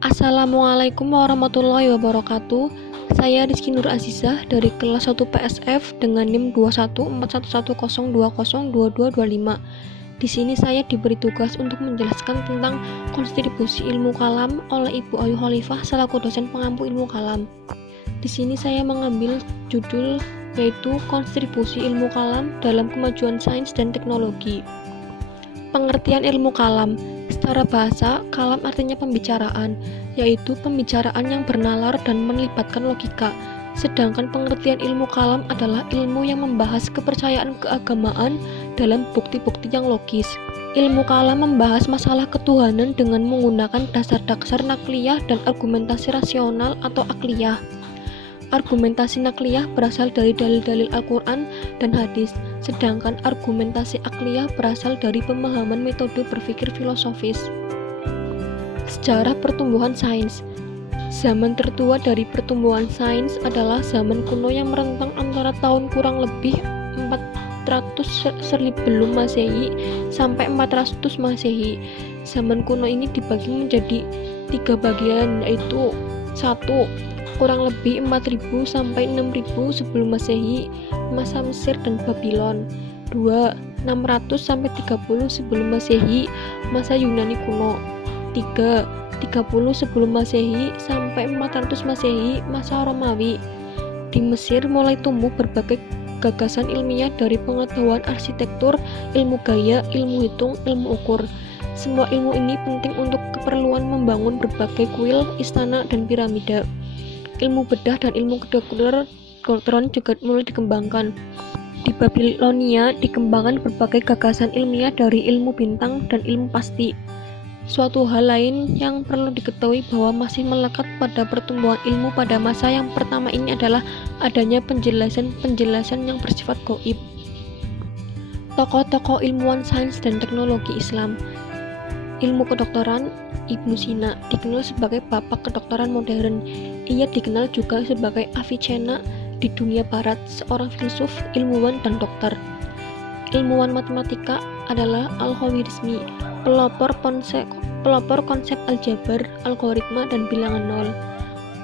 Assalamualaikum warahmatullahi wabarakatuh. Saya Rizky Nur Azizah dari kelas 1 PSF dengan NIM 214110202225. Di sini saya diberi tugas untuk menjelaskan tentang kontribusi ilmu kalam oleh Ibu Ayu Khalifah selaku dosen pengampu ilmu kalam. Di sini saya mengambil judul yaitu kontribusi ilmu kalam dalam kemajuan sains dan teknologi. Pengertian ilmu kalam. Secara bahasa, kalam artinya pembicaraan, yaitu pembicaraan yang bernalar dan melibatkan logika. Sedangkan pengertian ilmu kalam adalah ilmu yang membahas kepercayaan keagamaan dalam bukti-bukti yang logis. Ilmu kalam membahas masalah ketuhanan dengan menggunakan dasar-dasar nakliyah dan argumentasi rasional atau akliyah. Argumentasi nakliyah berasal dari dalil-dalil Al-Quran dan hadis, sedangkan argumentasi akliyah berasal dari pemahaman metode berpikir filosofis. Sejarah pertumbuhan sains. Zaman tertua dari pertumbuhan sains adalah zaman kuno yang merentang antara tahun kurang lebih 400 sebelum Masehi sampai 400 Masehi. Zaman kuno ini dibagi menjadi 3 bagian, yaitu 1. Kurang lebih 4000 sampai 6000 sebelum Masehi, masa Mesir dan Babylon. 2. 600 sampai 30 sebelum Masehi, masa Yunani kuno. 3. 30 sebelum Masehi sampai 400 Masehi, masa Romawi. Di Mesir mulai tumbuh berbagai gagasan ilmiah dari pengetahuan arsitektur, ilmu gaya, ilmu hitung, ilmu ukur. Semua ilmu ini penting untuk keperluan membangun berbagai kuil, istana, dan piramida. Ilmu bedah dan ilmu kedokteran juga mulai dikembangkan. Di Babilonia dikembangkan berbagai gagasan ilmiah dari ilmu bintang dan ilmu pasti. Suatu hal lain yang perlu diketahui bahwa masih melekat pada pertumbuhan ilmu pada masa yang pertama ini adalah adanya penjelasan-penjelasan yang bersifat gaib. Tokoh-tokoh ilmuwan sains dan teknologi Islam. Ilmu kedokteran. Ibnu Sina dikenal sebagai bapak kedokteran modern. Ia dikenal juga sebagai Avicenna di dunia barat, seorang filsuf, ilmuwan, dan dokter. Ilmuwan matematika adalah Al-Khwarizmi, pelopor konsep aljabar, algoritma, dan bilangan nol.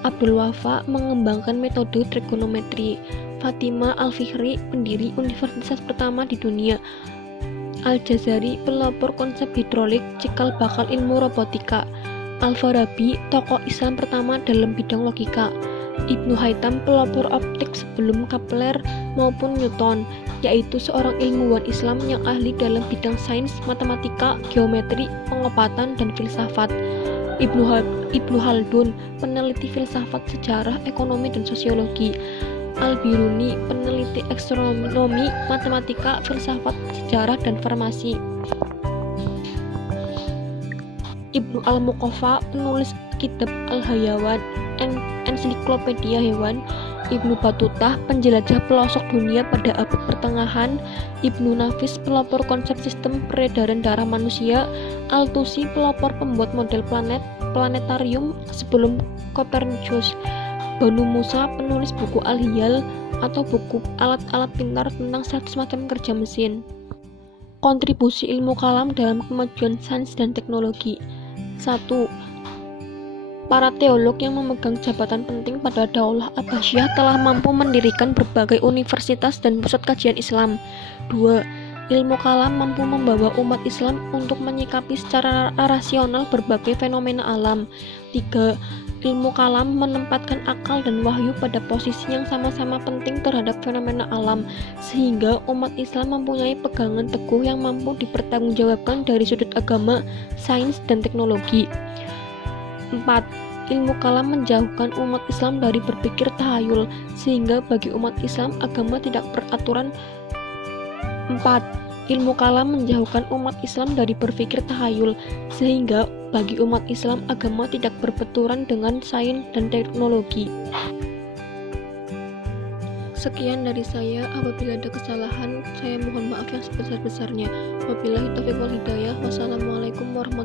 Abdul Wafa mengembangkan metode trigonometri. Fatima Al-Fihri, pendiri universitas pertama di dunia. Al-Jazari, pelopor konsep hidrolik, cikal bakal ilmu robotika. Al-Farabi, tokoh Islam pertama dalam bidang logika. Ibnu Haytham, pelopor optik sebelum Kepler maupun Newton, yaitu seorang ilmuwan Islam yang ahli dalam bidang sains, matematika, geometri, pengobatan, dan filsafat. Ibnu Khaldun, peneliti filsafat, sejarah, ekonomi, dan sosiologi. Al-Biruni, peneliti astronomi, matematika, filsafat, sejarah, dan farmasi. Ibnu Al-Muqaffa, penulis kitab Al-Hayawan, ensiklopedia hewan. Ibnu Batutah, penjelajah pelosok dunia pada abad pertengahan. Ibnu Nafis, pelopor konsep sistem peredaran darah manusia. Al-Tusi, pelopor pembuat model planetarium sebelum Copernicus. Banu Musa, penulis buku Al-Hiyal atau buku alat-alat pintar tentang 100 macam kerja mesin. Kontribusi ilmu kalam dalam kemajuan sains dan teknologi. 1. Para teolog yang memegang jabatan penting pada Daulah Abbasiyah telah mampu mendirikan berbagai universitas dan pusat kajian Islam. 2. Ilmu kalam mampu membawa umat Islam untuk menyikapi secara rasional berbagai fenomena alam. 3. Ilmu kalam menempatkan akal dan wahyu pada posisi yang sama-sama penting terhadap fenomena alam, sehingga umat Islam mempunyai pegangan teguh yang mampu dipertanggungjawabkan dari sudut agama, sains, dan teknologi. 4. Ilmu kalam menjauhkan umat Islam dari berpikir tahayul, sehingga bagi umat Islam agama tidak beraturan. 4. Ilmu kalam menjauhkan umat Islam dari berpikir tahayul, sehingga bagi umat Islam agama tidak berbenturan dengan sains dan teknologi. Sekian dari saya. Apabila ada kesalahan, saya mohon maaf yang sebesar-besarnya. Wabillahi taufiq wal hidayah. Wassalamualaikum warahmatullahi wabarakatuh.